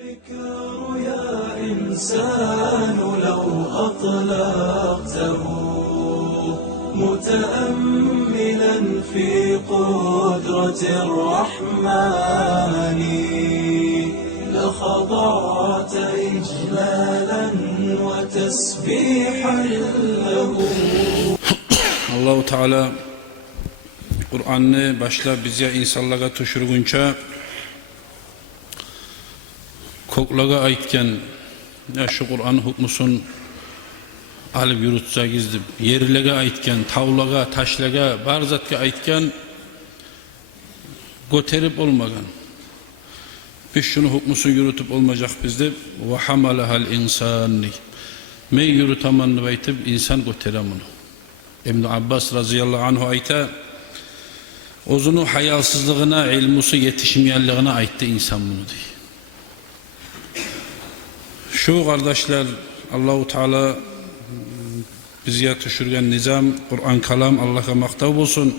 الفكر يا إنسان لو أطلقته متأملا في قدرة الرحمن لخضعت إجلالا وتسبيحا له. Allah-u Teala Kur'an'ı başla bize insanlara tuşurgunça koklaga aytken ya şu Kur'an hukmusun alıp yurutsa gizdi yerlege aytken tavlaga taşlaga barzatga aytken göterip olmagan biz şunu hukmusun yurutup olmayacak bizde ve hamalahal insani me yurutamanını aytıp insan göterem onu. İbn Abbas radıyallahu anhu ayta ozunu hayalsızlığına ilmusu yetişmeyenliğine ayttı insan bunu diye. Şu kardeşler Allah-u Teala bize tuşurgan nizam Kur'an kalam Allah'a maktav olsun.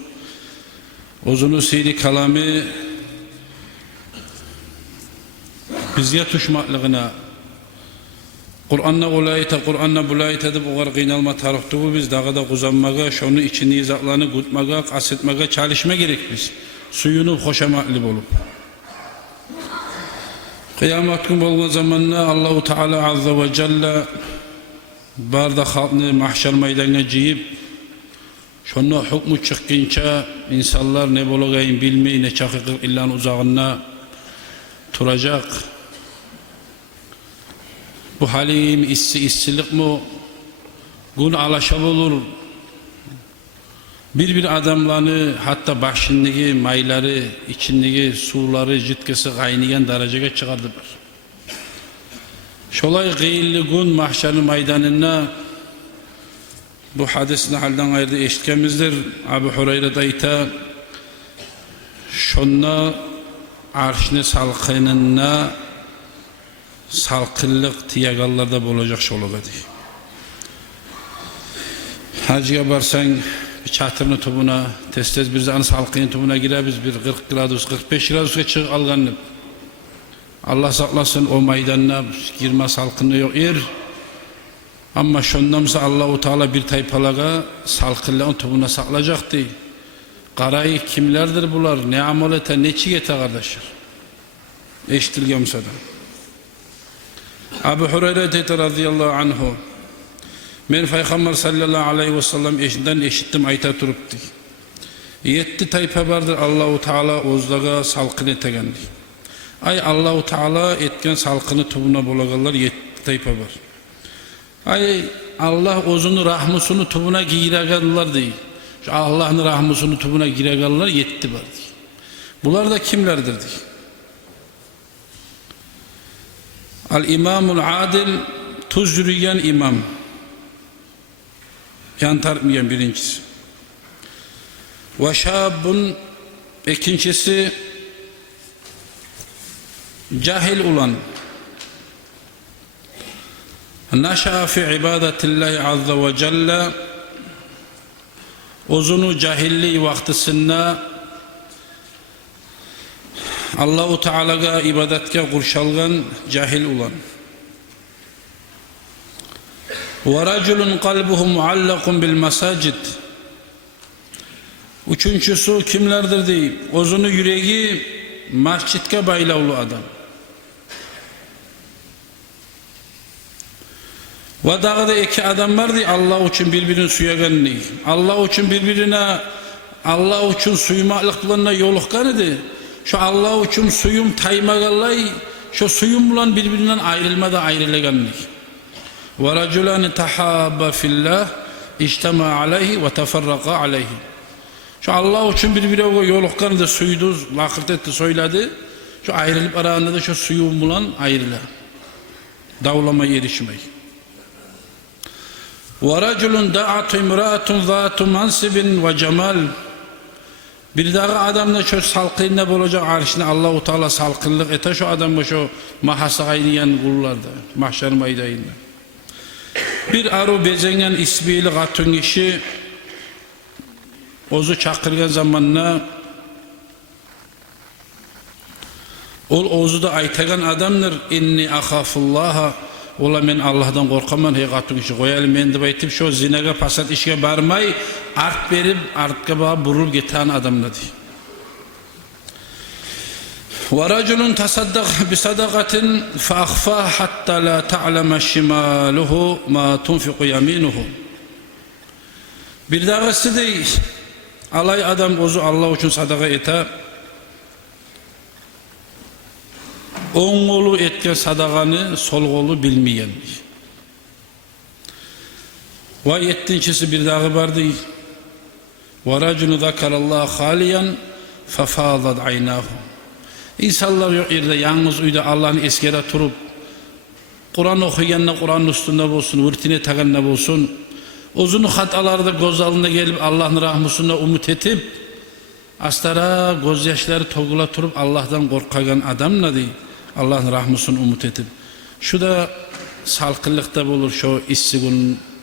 Ozunu seyri kalamı bize tuşmaklığına Kur'an'na olayta, Kur'an'na bulayta edip oğar kıynalma tarıktığı biz dağda kuzanmaga, şonu içini izaklarını gutmaga, kasıtmaga çalışma gerek biz. Suyunu hoşamaklı bulup. Kıyamet gün olgan zamanla Allah-u Teala Azze ve Celle barda halkını mahşer meydanına ciyip şonu hukmu çıkınca insanlar ne bolagayın bilmeyi ne çakıkır illan uzağına duracak. Bu halim işçilik mi? Gün alaşab olur. Bir adamlarını hatta başındaki mayları, içindeki suları, jitkisi kaynayan dereceye çıkardılar. Şolay gıyilli gün mahşerin meydanına bu hadisini halden ayrıda eşitkemizdir. Abu Hureyre dayta şonna arşını salkınına salkınlık tiyagallarda olacak şolaga diye. Hacıya barsan bir çatırını tubuna tez bir zaman salkın tubuna gireriz bir 40 gradus 45 graduska çık alganını. Allah saklasın o meydanına girme salkını yok ama şondansa Allah-u Teala bir taypalaga salkınlığın tubuna saklayacak diye. Qarayı kimlerdir bular? Ne amalete ne çigete kardeşler? Eşitilgemse de. Abu Hureyre radıyallahu anhu men Peygamber sallallahu aleyhi ve sellem eşinden eşittim ayta turuptu. 7 tayfa vardır Allah-u Teala ozdaga salkın etegendi. Ay Allah-u Teala etken salkını tubuna bolagalar 7 tayfa var. Ay Allah ozunu rahmusunu tubuna giyireganlar değil. Allah'ın rahmusunu tubuna gireganlar 7 var diye. Bunlar da kimlerdir diye. Al-İmamul Adil tuz yürüyen imam. Yan tartmayan birincisi. Ve şabun ikincisi cahil olan. Naşa fi ibadetillahi azze ve celle ozunu cahilliği vaktisinde Allah-u Teala'ga ibadetke kurşalgan cahil olan. وَرَجُلٌ قَلْبُهُ مُعَلَّقٌ بِالْمَسَاجِدِ Üçüncüsü kimlerdir deyip, ozunu yüreği mescitke baylavlı adam. Ve dağda 2 adam var diye Allah için birbirini suyagan değil. Allah için birbirine, Allah için suyumaklıklarına yoluqkan idi. Şu Allah için suyum taymagallay, şu suyum bulan birbirinden ayrılmada ayrılagan değil. وَرَجُلَانِ تَحَابَ فِي اللّٰهِ اِجْتَمَا عَلَيْهِ وَتَفَرَّقَ عَلَيْهِ Şu Allah için birbirine yoluqkan da suydu, lakırt etti, söyledi. Şu ayrılıp arasında da şu suyum bulan ayrıla. Davlama erişmeyi. وَرَجُلٌ دَعَتُ اِمْرَأَةٌ ذَاتُ مَنْسِبٍ وَجَمَالٍ Bir daha adamda şu salkınla olacak arşına Allah-u Teala salkınlık ete şu adamda şu mahasa kaynayan kullarda, mahşer meydayında. Bir arı bezengen ismiyle katın işi ozu çakırgan zamanla Ol oğuzu da aytagan adamdır. İnni akhafullaha. Ola men Allah'dan korkaman haqiqatı işi koyalım men deb aytıp şu zinaga pasat işe barmay art berip artga bağ burulup geten adamlar diyor. وَرَجُلٌ تَصَدَّقَ بِصَدَقَةٍ فَأَخْفَاهَا حَتَّى لَا تَعْلَمَ شِمَالُهُ مَا تُنْفِقُ يَمِينُهُ. Bir dağısı değil. Alay adam ozu Allah için sadaka ete. On kolu etken sadakanı sol kolu bilmeyen. Vay ettiğincisi bir dağı vardı. وَرَجُلُ ذَكَرَ اللّٰهَ خَالِيًا فَفَاضَتْ عَيْنَاهُ. İnsanlar yok yerde yalnız uyda Allah'ın eskere turup Kur'an okuyanla Kur'an'ın üstünde olsun, vırtine takanla olsun, uzun hatalarda göz alında gelip Allah'ın rahmusuna umut etip astara gözyaşları togula turup Allah'tan korkagan adamla değil, Allah'ın rahmusunu umut etip şu da salkınlıkta bulur şu issi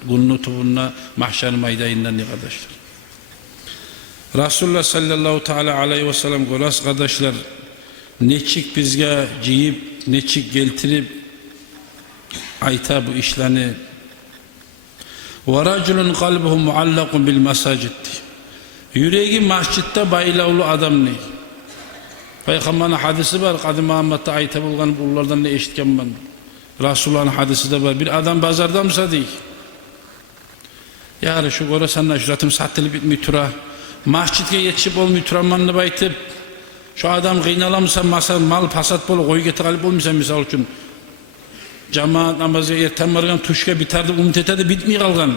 günlü tubunla mahşer maydayından ne kardeşler. Resulullah sallallahu teala aleyhi ve sellem golas kardeşler neçik bizge ciyip neçik geltirip ayta bu işlerini وَرَجُلٌ قَلْبُهُ مُعَلَّقٌ بِالْمَسَاجِدِ. Yüreği mascitte bayılavlı adam ne? Peygamber'in hadisi var. Kadı Muhammed'de ayta bulgan bunlardan ne eşitken ben. Resulullah'ın hadisi de var. Bir adam bazarda mısa değil. Yani şu göre senden şu zatım satılıp bitmiyor tura. Mascidke yetişip olmuyor turamanını baytıp şu adam kıynalamısa mal pasat bol koyu getir alıp olmuşsa misal için cemaat namazı erten vargan tuşka biterdi umut etedi bitmiyor kalgan.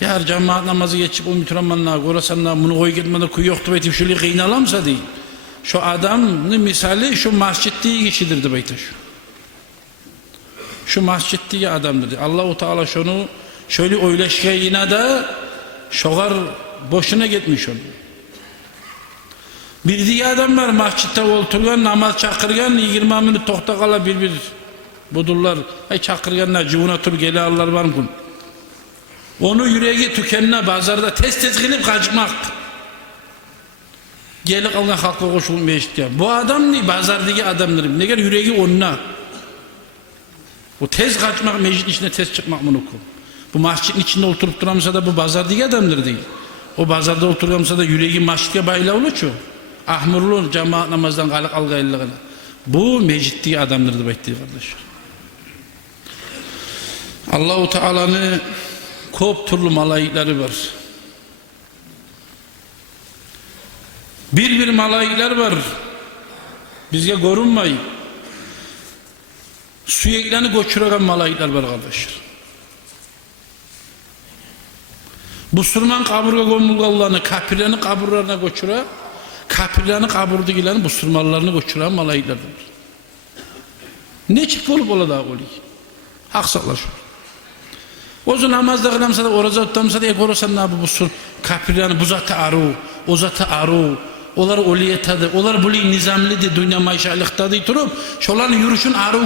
Yar cemaat namazı geçip olmuyor turamanına göre senden bunu koyu getirmede kuyu yoktu baytıp şöyle kıynalamsa değil. Şu adamın misali şu masciddiği kişidir de baytı şu. Şu masciddiği adamdır. Allah-u Teala şunu şöyle oyleşke yine de şoğar boşuna gitmiş onu. Bir diye adam var mascitte oturgan namaz çakırgan 20 minut tokta kala bir budurlar. Ay çakırganlar cıvına tur gele alırlar var mı? Onu yüreği tükenine bazarda tez kılıp kaçmak. Geli kalan halka koşulun meşitken. Bu adam ne? Bazardaki adamdır. Ne kadar yüreği onunla. O tez kaçmak, meclisin içine tez çıkmak bunu kum. Bu mascidin içinde oturup duramasa da bu bazardaki adamdır değil. O bazarda oturamasa da yüreği mascidke bayılavlı çoğu. Ahmurlu cemaat namazdan kalık algaylıqına. Bu mecittiği adamdır da bekliyor kardeşler. Allah-u Teala'nın kop türlü malayikleri var. Bir malayikler var. Bizge görünmeyi. Süyeklerini göçüren malayikler var kardeşler. Bu Müslüman kaburga gömülgallarını, kapirlerini kaburlarına göçüren, kapirlerini kaburdakilerini, bu Müslümanlarını göçüren malayikler var. Ne çık olup ola da oluyor? Hak saklar şu. O zaman namazda kılamsa da, oraza tutamsa da, ekorosan ne yapı bu kapirlerini, bu zatı aru, o zatı aru, onlar oliyetadı, onlar bu nizamlıydı, dünya maişalıktadı turup, şoların yürüyüşün arı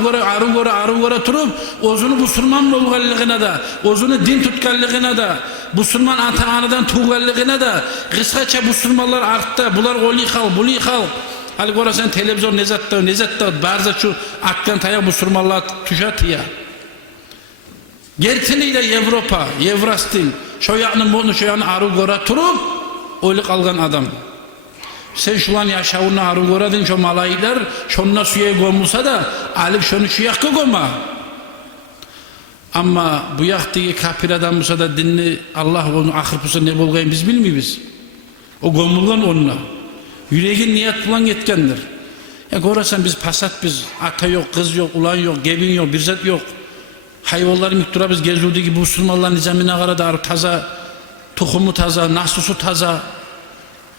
göre turup, ozunu Müslüman bolğanlığına da, ozunu din tutkanlığına da, Müslüman ata-anadan tuğanlığına da, kısaça Müslümanlar arttı, bular oli hal. Hali görürsen televizyon nezatta, barza şu akkan taya Müslümanlar tuşat ya. Gertiliyle Avrupa, Evrastil, şu yanın bunu şu yanın arı göre turup, öyle kalgan adam. Sen şulan yaşavuna arı göredin şu malayikler, şununla suya gömülse de, alıp şunu şu yakka gömme. Ama bu yaktığı kapir adam olsa da dinli Allah onu ahırpısa ne bolgayın biz bilmiyoruz. O gömülgen onunla. Yüreğin niyet bulan yetkendir. Ya görürsen biz pasat biz, ata yok, kız yok, ulan yok, gebin yok, bir zat yok. Hayvanları miktura biz gezildiği gibi Müslümanların nizamına göre de arı taza, tohumu taza, nasusu taza.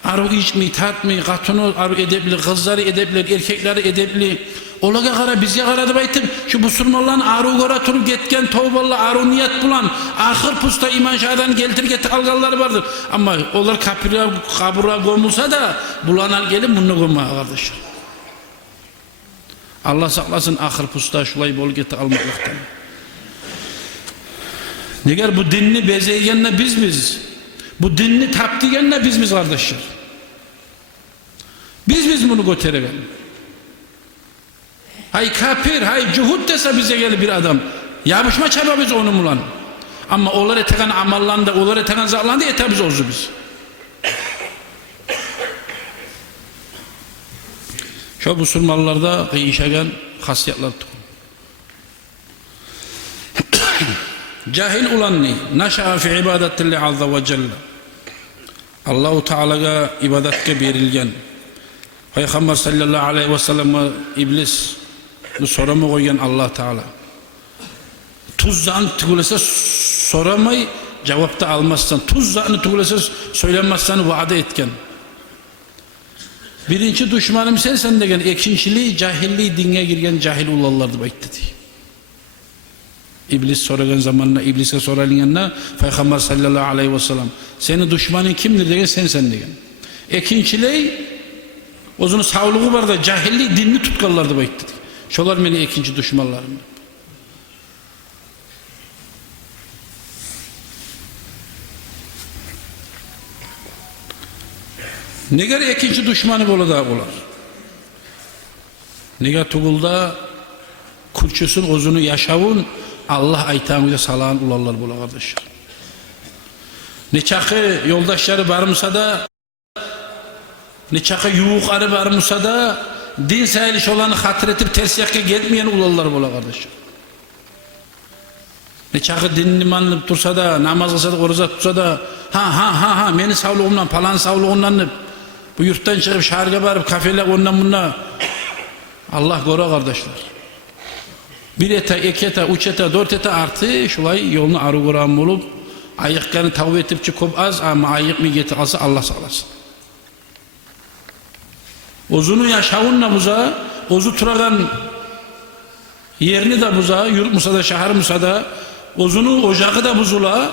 Arı içmeyi, tartmayı, katını arı edepli, kızları edepli, erkekleri edepli. Olaga kara bizge kara baytım şu Müslümanların arı göre turup getken tövballa arı niyet bulan ahır pusta iman şahadan getir alganlar vardır. Ama onlar kabura gömülse da bulanal gelip bunu gömmeye kardeşler. Allah saklasın ahır pusta şulay bol getir almaklıktan. Neger bu dinni bezeygenle biz. Bu dinni taptigenle biz kardeşler. Biz bunu götürelim. hay kafir, hay cuhud dese bize gelir bir adam. Yapışma çaba biz onu mulan. Ama onlar etegen amallandı, onlar etegen zağlandı, ete biz ozu biz. Şu Müslümanlarda kıyışagen hasiyatlar tukun. Cahil ulan ne? Naşa'a fi ibadetilli azza ve celle. Allah-u Teala'ga ibadatke berilgen. Peygamber sallallahu aleyhi ve sellem'e iblis bu soramı koygan Allah Teala. Tuzzağını tügülese soramay cevapta almazsan, tuzzağını tügülese söylenmezsen vaade etken. Birinci düşmanım sen degen, ikinciliği cahilliği dinge girgen cahil ulallardı bayt dedi. İblis soragan zamanla iblise soralınyanna Peygamber sallallahu aleyhi ve sellem senin düşmanın kimdir degen sen degen. İkinciliği ozunun sağlığı var da cahilliği dinini tutkallardı bayt dedi. Şolar beni ikinci düşmanlarım. Neger ikinci düşmanı bolu da olar. Neger tugulda kurçusun ozunu yaşavun Allah aytağımıza salağın ularlar bola kardeşler. Neçakı yoldaşları barımsa da neçakı yuğukarı barımsa da din sayılış olanı hatır etip ters yakka gelmeyen ularlar bola kardeşler. Neçakı dinini manlıp dursa da namaz kılsa da oruza tutsa da ha meni savluğumdan falan savluğumdan bu yurttan çıkıp şarga barıp kafeler ondan bundan Allah koru kardeşler. Bir ete, iki ete, üç ete, dört ete artı şulay yolunu arı kuram olup ayıklarını tavuk etip çıkıp az ama ayık mı getir alsa Allah sağlasın. Ozunu yaşavunla buza, ozu turagan yerini de buza, yurt musa da şahar musa da ozunu ocağı da buzula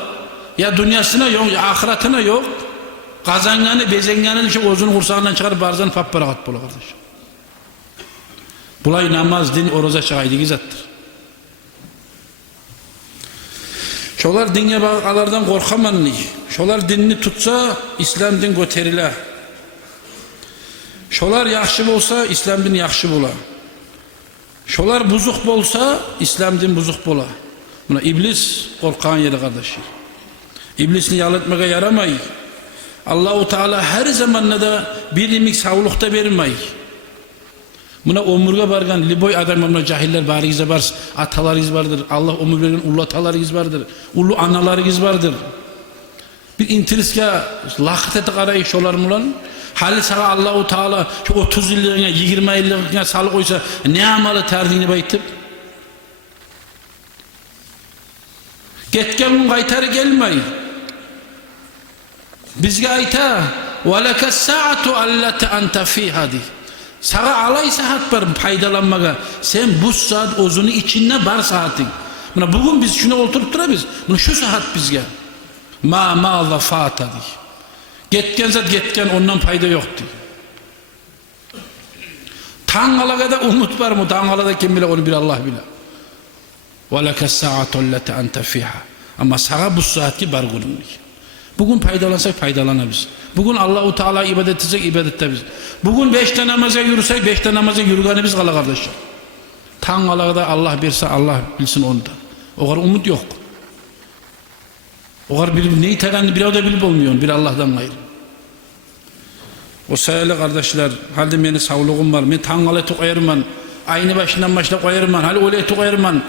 ya dünyasına yok ya ahiretine yok kazanganı bezenganı düşüp ozunu kursağından çıkarıp barzan papparakat bula kardeş. Bulay namaz, din, oruza çağıydı gizattır. Şolar dinge bağlardan korkamanlı. Şolar dinini tutsa İslam din göterile. Şolar yaxşı bolsa İslam din yaxşı bola. Şolar buzuk bolsa İslam din buzuk bola. Buna iblis korkan yeri kardeşler. İblisini yalıtmaya yaramay. Allah-u Teala her zamanla da bir imik sağlıkta vermay. Buna omurga bargan liboy adamlarına cahiller barigize bars atalarıyız vardır. Allah omur veren ulu atalarıyız vardır. Ulu analarıyız vardır. Bir intiriske lakıt eti karayı şolar mulan. Hali sana Allah-u Teala şu 30 yıllığına 20 yıllığına salı koysa ne amalı terdiğini baytıp getken kaytarı gelmey. Bizge ayta وَلَكَ السَّاعَةُ اَلَّتَ أَنْتَ فِيهَا di. Sağa alay saat var faydalanmaya. Sen bu saat ozunu içinde bar saatin. Bugün biz şuna oturup durabız. Şu saat bizge. Ma zafata di. Getken zat getken ondan fayda yoktu. Tangalada umut var mı? Tangalada kim bile onu bir Allah bile. وَلَكَ السَّاعَةُ اَلَّتَ أَنْتَ فِيهَا. Ama sağa bu saati bar günün. Bugün faydalansak faydalanabiliriz. Bugün Allah-u Teala ibadet etsek ibadette biz. Bugün 5'te namaza yürüsek 5'te namaza yürügeni biz kala kardeşler. Tan alada Allah birse Allah bilsin onda. O kadar umut yok. O kadar bilip neyi teganını bir da bilip olmuyor. Bir Allah'tan gayrı. O sayılı kardeşler halde beni sağlığım var. Ben tan alatı koyarım. Aynı başından başla koyarım. Hali öyle eti koyarım.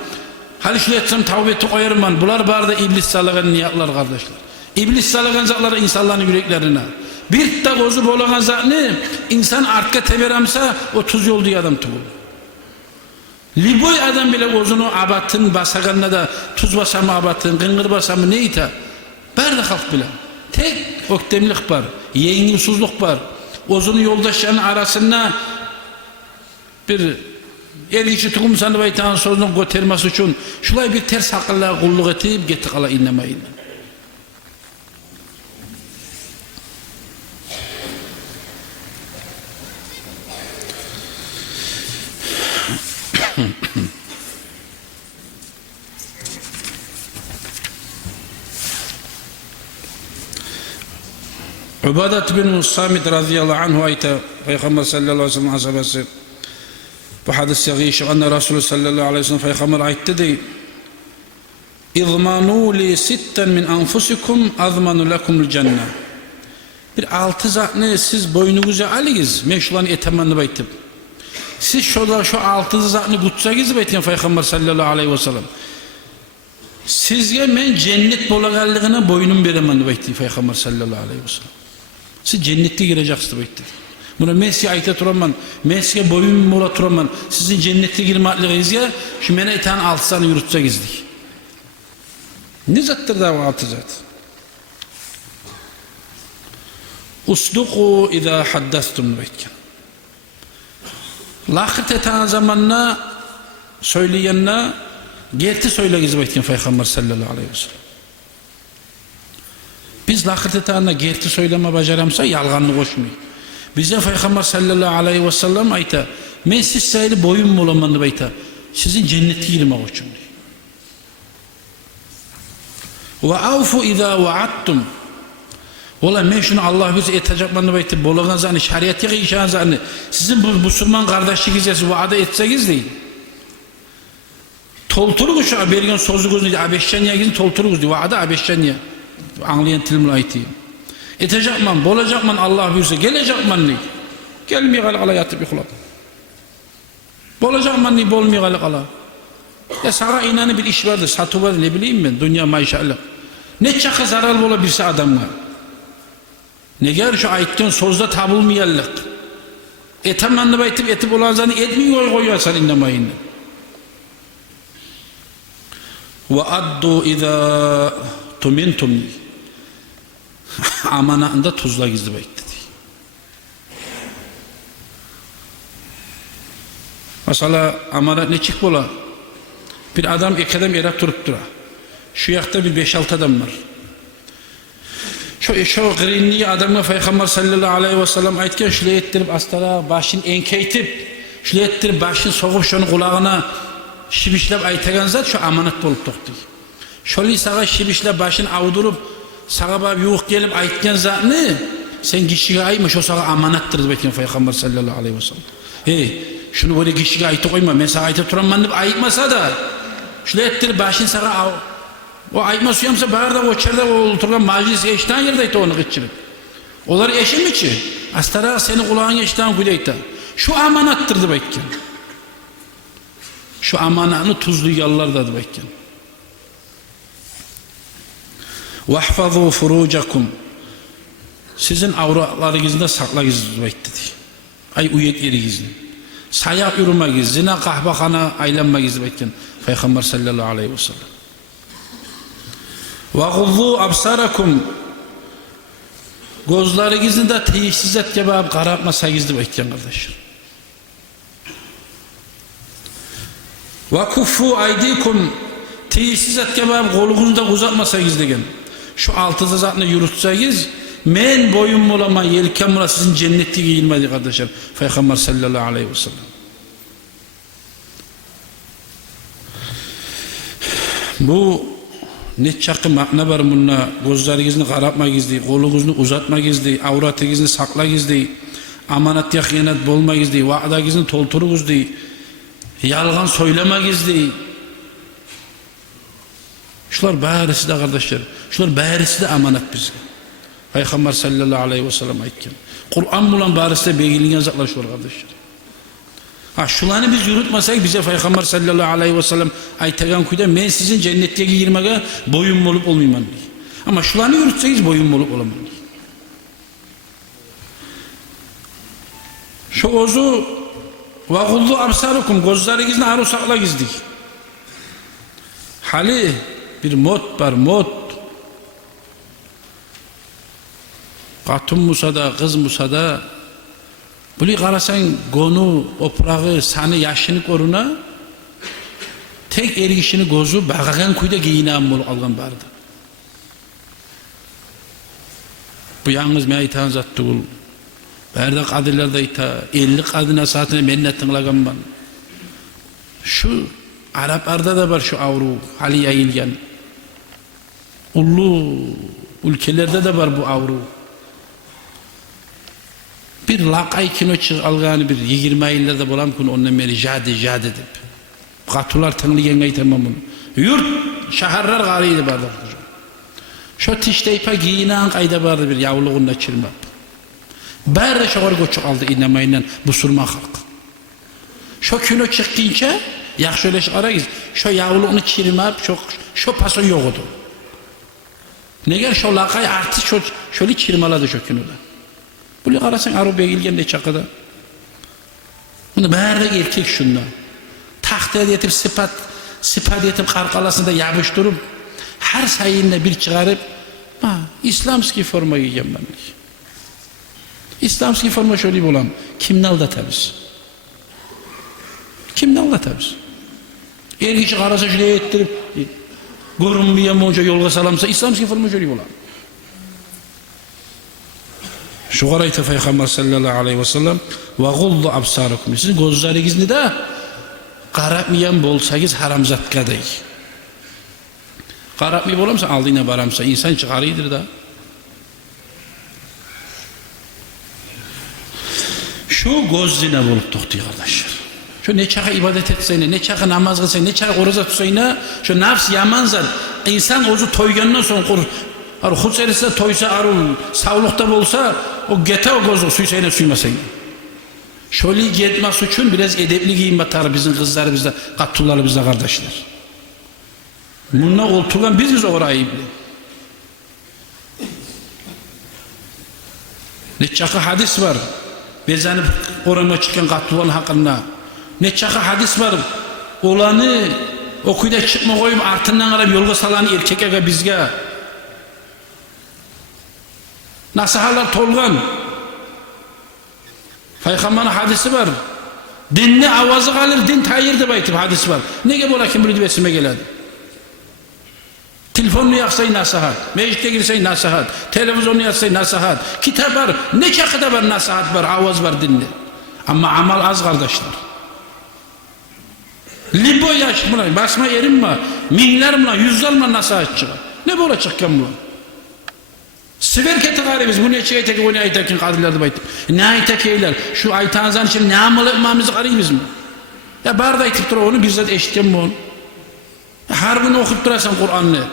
Hali şöyle etsem tavuk eti koyarım. Bunlar barda iblis salağın niyatlar kardeşler. İblis salağın zatları insanların yüreklerine. Bir de bozu bolagan zatını insan arka teberamsa 30 yol diye adam tuğul. Liboy adam bile bozunu abatın basaganına da tuz basamı abatın, gıngır basamı neyse. Barda halk bile. Tek oktemlik var, yengilsizlik var. Ozunu yoldaşların arasında bir el içi tuğumsanı baytağın sözünün götürmesi için şulay bir ters akılla kulluk etip gitti kala inlemeyin. Ubadet bin Samit radıyallahu anhu ayta Peygamber sallallahu aleyhi ve sellem ashabesi Bu hadis-i geçiyor. Resulullah sallallahu aleyhi ve sellem Peygamber ayette de İzmanu li sitten min anfusikum azmanu lekumul cennet. Bir 6 zatını siz boynunuza alınız. Meşrulan etemanını baytım. Siz şu 6 zatını kutsanız baytım Peygamber sallallahu aleyhi ve sellem. Sizge men cennet bolagallığına boynum beremem baytım Peygamber sallallahu aleyhi ve sellem. Siz cennette gireceksiniz baytım. Buna Mesih ayta turaman, Mesih'e boyun mola turaman. Sizin cennette girmeklerinizge şu mene etan 6 zatını yürütseniz diye. Ne zattır da o 6 zat? Usduku izâ haddastum baytken. Lahir tetan zamanına söyleyenine gerti söyleyiz baytken Peygamber sallallahu aleyhi ve sellem. Biz lahir tetanına gerti söyleme bacaramsa yalganını koşmayı. Bize Peygamber sallallahu aleyhi ve sellem ayta men siz sayılı boyun bulamanı bayta sizin cennete girmek için. Ve avfu izâ vaattum. Ola men şunu Allah bizi etacakmanı bayta bolagan zanı şariat yığışan zanı sizin bu Müslüman kardeşliğinize vaada etseniz değil. Tolturgu şu bergen sözünüzü abeşşaniye gidin tolturgu vaada abeşşaniye anlayan tilimle aytayım. Etecekman, bolacakman Allah buyursa, gelecekman ne? Gelmeye kala yatıp yıkıladı. Bolacakman ne, bolmaya kala. Ya sana inanı bir iş vardır, satı vardır, ne bileyim ben, dünya maşallah. Ne çakı zarar olabilirse adamlar. Ne gel şu ayetken sözde tabulmayallık. Etemmanını baytıp etip olanzanı etmiyor koyuyorsan innamayın. Ve addu izâ tumintum. Amanatında tuzla gizli bekledi. Mesela amanat ne çık bola? Bir adam iki adam yere durup dura. Şu yakta bir 5-6 adam var. Şu grinliği adamla Peygamber sallallahu aleyhi ve sellem ayetken şöyle ettirip astara başını enkeytip şöyle ettirip başını soğup şunu kulağına şibişlep aytagan zat şu amanat bolup toktu. Şöyle sağa şibişlep başını avdurup sağa bab yuğuk gelip aytken zat ne? Sen kişiye aymış o sağa amanattır bekleyin Peygamber sallallahu aleyhi ve sellem. Hey, şunu böyle kişiye aytı koyma. Ben sağa aytı turanman deyip aytmasa da şöyle ettir başını sağa o aytma suyamsa bağırda o çerde o oturgan majlis eşten yerdeydi onu gıççılık. Onlar eşim içi. Astara seni kulağın eşten kudeydi. Şu amanattırdı bekleyin. Şu amanatını tuzlu yallardadı bekleyin. وَحْفَظُوا فُرُوجَكُمْ. Sizin avralarınızda saklayınız dedi. Ay uyet yerinizni. Sayak yürümeyiz, zina kahbakana aylanmayız bekleyin. Peygamber sallallahu aleyhi ve sellem. وَغُضُّوا أَبْصَارَكُمْ. Gözlerinizni de teyiksiz et gibi karartmasayız bekleyin kardeşler. وَكُفُّوا أَيْدِيكُمْ. Teyiksiz et gibi kolunuzu da uzatmasayız degen. Şu 6 zatını yürütseniz men boyun bulama yelken bula sizin cennette giyilmedi kardeşler. Peygamber sallallahu aleyhi ve sellem. Bu ne çakı makna var bununla gözlerinizni karartmayız diye, kolunuzu uzatmayız diye, avratınızı saklayız diye, amanat yakinet bolmayız diye, vaadagınızı tolturunuz diye, yalgan söylemeyiz diye. Şular bärisi de kardeşler, şular bärisi de amanat bizge. Peygamber sallallahu aleyhi ve sellem aytken. Kur'an bulan bärisi de beğilingen zatlar şular kardeşler. Ha şularını biz yürütmasak bize Peygamber sallallahu aleyhi ve sellem aytagan kuyda men sizin cennetteki girmege boyun bolup olmayman diye. Ama şularını yürütseyiz boyun bolup olamam diye. Şu ozu ve gullu absarukum gözlerinizle haru sakla gizdik. Hali bir mod var, mod. Katun musa da, kız musa da bunu karasan gonu, oprağı, sanı, yaşını koruna tek erişini gozu bağagan kuyda giyinen bol algan bardı. Bu yalnız me aytan zat değil. Berda kadırlarda ita, 50 kadına saatine mennettinlagan ban. Şu Araplarda da var şu avru, hali yayılgan. Ulu ülkelerde de var bu avru. bir laqay kino çık algani bir 20 yıllarda bolam kun ondan beri jade dip. Qatular tınlıgen aytamam bunu. Yurt şaharlar gariydi bardı. Şu tişteypa giyinan qayda bardı bir yavluğunda çirmap. Bärde şoğar göçük aldı innemayla bu surma halk. Şu kino çıkkınca yaxşı öyle arayız. Şu yavluğunu çirmap şu paso yoğudu. Neger şu laqay artı şöyle çirmaladı şu kinoda. Bunu arasan arabaya gelgende çakıda. Bunu bärde erkek şundan. Taxta etip sıpat etip qarqalasında yapıştırıp her sayında bir çıkarıp İslamski forma giyeceğim ben. İslamski forma şöyle bulam. Kimni aldatamiz? Kimni aldatamiz? Er kişi qarasa şöyle ettirip görünmeyen monca yolga salamsa İslamski forma şöyle bulam. Şu qarayta Peygamber sallallahu aleyhi ve sellem ve gullu absarakum. Sizin gözleringizni de qarapmayan bolsangiz haramzatga dey. Qarapmay bolamsa aldıyna baramsa insan çıkarıydır da. Şu gözüne bolup toxtuyor kardeşler. Şu ne çağa ibadet etseyne, ne çağa namaz kılsayne, ne çağa oruza tutsayne, şu nafs yamanzat. İnsan ozu toygandan sonra hut serisi toysa arul, sağlıkta bolsa o gete o gözü suysayne suymasayne. Şöyle gitmesi için biraz edepli giyin batar bizim kızlar bizde, katulları bizde kardeşler. Bununla oltuğun biz orayı bile. Ne çakı hadis var. Bezanıp orama çıkan katulların hakkında. Ne çakı hadis var. Olanı okuyda çıkma koyup artından arayıp yolga salan erkekege bizge. Nasihalar tolgan. Peygamber'in hadisi var. Dinle avazı kalır, din tayirdi baytib hadis var. Nege bola kim bunu besime geledi? Telefonunu yaksay nasihat, meclite girsey nasihat, televizyonu yaksay nasihat, kitap var, ne çakıda var nasihat var, avaz var dinle. Ama amal az kardeşler. Libo yaş buna, basma yerim mi? Minler mi? Yüzler mi nasihat çıkar? Ne bola çıkken bu? Sever keti garibimiz, bu ne çeyteki, bu ne aytekin kadirlerdi baytib. Ne aytekeyler, şu aytanızdan için ne amalı imamımızı garibimiz mi? Ya barda aytip dur onu, bir zat eşitken bu onu. Her gün okuyup durarsan Kur'an'ı.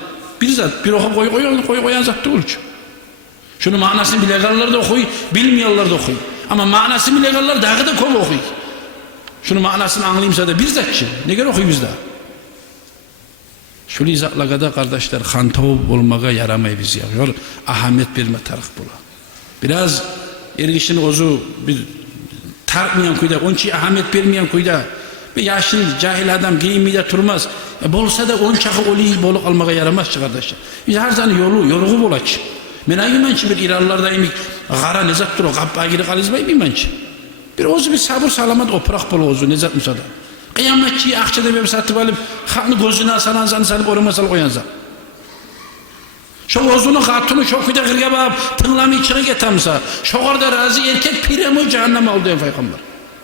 Bir zat, bir okup koyan zat değil ki. Şunun manasını bileganlar da okuy, bilmeyenler de okuy. Ama manasını bileganlar dağı da kol okuy. Şunun manasını anlayayımsa da bir zatçı. Ne kadar okuy bizde? Şöyle izatlığa kardeşler, hantov olmağa yaramay biz ya. Ahamet verme tarık bula. Biraz ergişin ozu bir tartmayan kuyda, onun için ahamet vermeyen kuyda. Bir yaşlı cahil adam giyimiyle durmaz. Bolsa da onun çakı oliyi boluk almağa yaramaz kardeşler. Biz her zaman yoruğu bolaç. Ben ayıman ki bir irallardayım, gara nezat duru, kappa giri kalizmay bilmem ki. Bir ozu bir sabır salamat oprak bolu ozu, nezat musada. Kıyametçiyi akçada bir satıp alıp, hakını gözüne asan sanıp orama salıp oyanza. Şu ozunu katını şokuyda kırga bağıp, tınlamı içine getamsa, şokarda razı erkek piremi cehenneme oldu en Peygamber.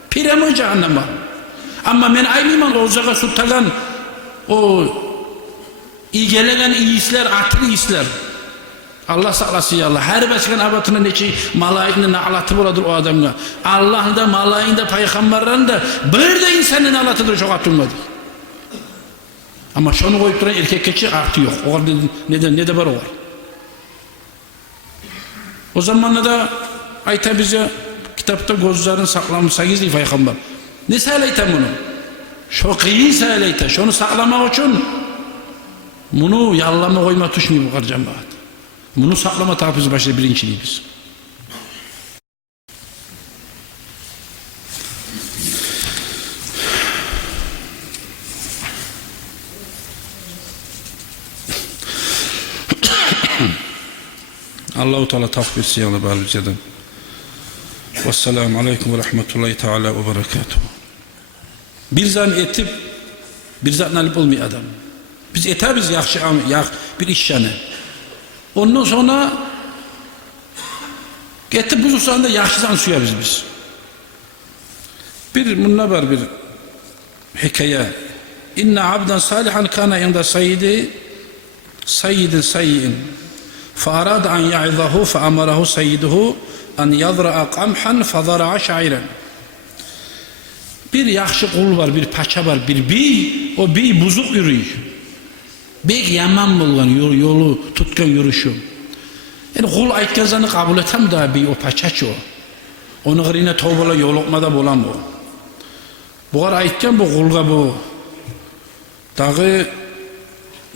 Piremi cehenneme. Ama ben ayıman ozağa suttagan, o iyi gelen iyi işler, atlı işler. Allah saklasın ya Allah. Her başkan abatının neçi malayikinin alatı buladır o adamla. Allah'ın da malayin da peygamberlerin de bir de insanın alatıdır çok atılmadı. Ama şunu koyup duran erkek keçi artı yok. O ne de var o var. O zamanla da ayta bize kitapta gözlerin saklanmışsınız diye peygamber. Ne söyleyten bunu? Çok iyi söyleyten. Şunu saklamak için bunu yallama koyma tuşmuyor bu kadar cemaat. Bunu saklama tarafımız başta birinciliğimiz. Allah-u Teala tavfiq etsin ya Rabbi al-Cedem. Vesselamu aleyküm ve rahmetullahi teala ve berekatuhu. Bir zan etip bir zan alıp olmuyor adam. Biz etabiz yaxşı bir iş yani. Ondan sonra getip bu susanda yaxşıdan suyarız biz. Bir bununla var bir hikaye. İnne abdan salihan kana inda sayyidin sayyin. فأراد أن يعظه فأمره سيده an yazra'a qamhan fazara'a şairan. Bir yaxşı qul var, bir paça var, bir bey, o bey buzuq yürüyür. Bek yaman bolgan yolu tutgan yürüşü. Yani qul aytganzani qabul etem da bey o paçaçı o. Onu qirine tavbala yoluqmada bolam o. Buğar aytgan bu qulga bu. Dağı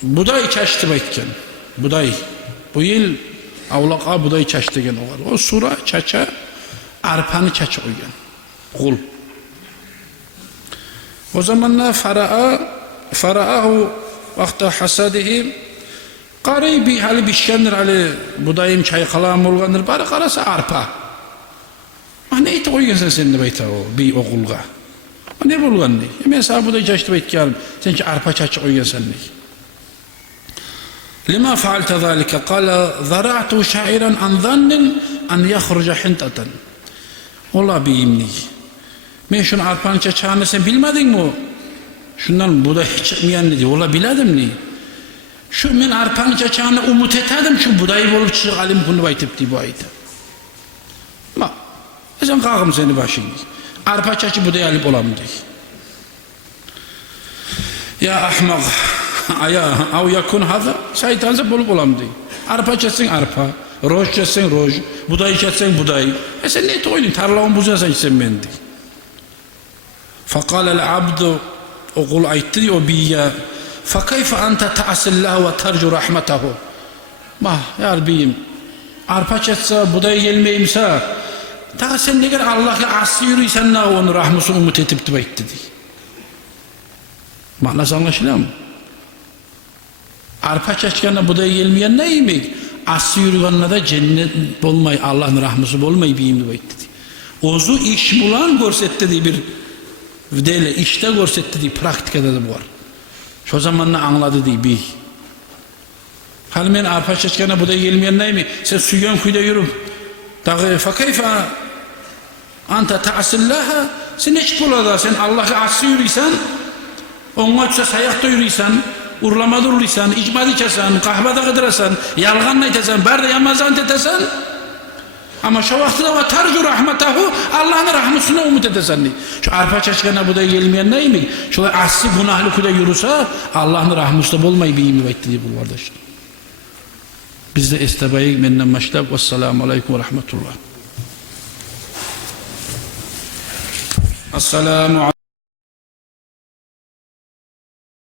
buday çaştı aytgan. Buday. Bu yıl avlaqa buday çaş degen o var. O sura çaça arpanı çaça koygan. Qul. O zamanlar fara'ahu vaqta hasadihi qaribi hali bişkendir hali budayım çayqalam bolgandır bari qarasa arpa. Ne eti koygansan sen de bayta o bir oqulga. Ne bolgan ne? Men sana buday çaştı baytganim. Sen ki arpa çaçı koygansan ne? Lima fa'alta zalika? Qala zara'tu sha'iran an dhannin an yakhruja hintatan. Ola beyimni. Men şunu arpanın çaçağını sen bilmedin mi o? Şundan buday çıkmayan dedi. Ola biledim ni. Şu men arpanın çaçağını umut etadim şu buday bolup çıkıp alim bunu baytıp bu aydı. Ma. Sen kalkım seni başını. Arpa çaçı buday alıp olam dey. Ya ahmak. Aya av yakun hada şeytansa bolup olam dey. Arpa çaçsın arpa. Roj çaçsın roj. Buday çaçsın buday. Sen ne toydun? Tarlağın buzasan sen ben dey. فقال العبد oğul aytti o biya فكيف أنت تعصي الله وترجو رحمته mah ya Rabbim arpa çatsa buday gelmeyimse ta sen neger Allah'a aslı yürüysen ne onu rahmısını umut etip de aytti dedi. Manası anlaşılıyor mu? Arpa çatçana buday gelmeyen ne yemek? Aslı yürüyenle de cennet olmay Allah'ın rahmısı olmay biyim de aytti. Ozu iş bulan görsetti diye bir Dele işte görsetti diye praktikada da bu var. Şu zamanla anladı diye bir. Hal men arpa çeçkene bu da gelmeyen ne mi? Sen suyan kuyda yürüm. Dağı fakayfa anta ta'asillaha sen hiç bulada sen Allah'a aslı yürüysen ona uçsa sayakta yürüysen urlamada yürüysen, icmadı kesen, kahvada kıdırasan, yalganla etesen, barda yamazan etesen ama şu vaxtıda ve tarcu rahmetahu Allah'ın rahmetine umut edesen. Şu arpa çaşkana bu da gelmeyen ne mi? Şu asli günahlı kuda yürüse Allah'ın rahmetine olmayı bir imi vakti bu kardeş. Biz de estebayı menden maşlab. Vesselamu aleyküm ve rahmetullah. Esselamu aleyküm.